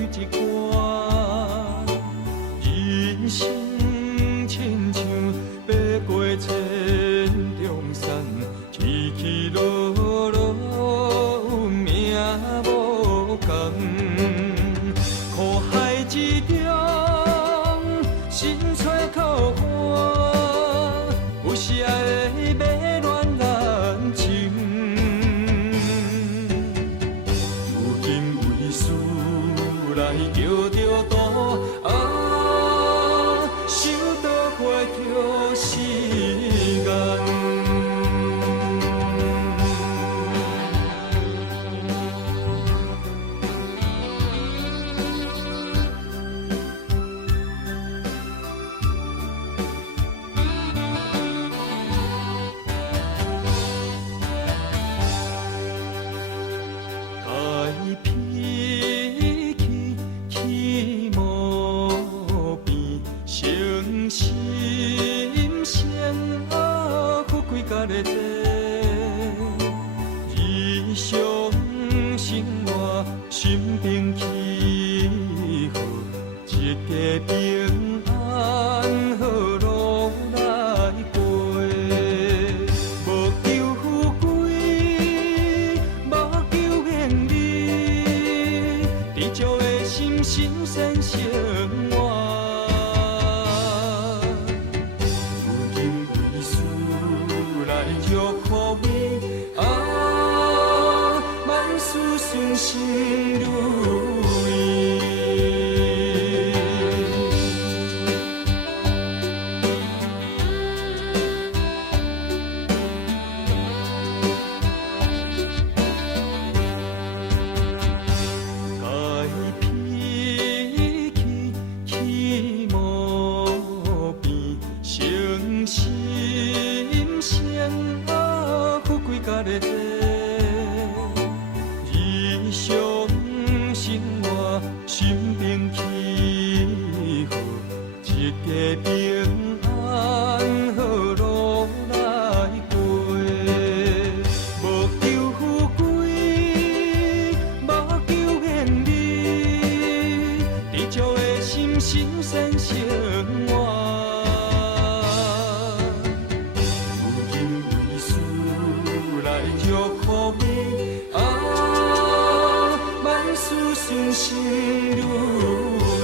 一歌。人生亲像爬过千重山，起起落落，命无同。苦海之中，心揣苦海，有时会迷乱眼睛。如今为思来叫着大啊，想倒过着时间。日常生活，心平气和，一家平安好路来过。无求富贵，无求名利，知足的心心善生活。祝福你啊，万事顺心如意。改脾气，起毛病，诚心诚。家己做，日常生活心平气和，一家平安好路来过。无求富贵，无求名利，知足的心心善生活。祝福你啊，万事顺心如意。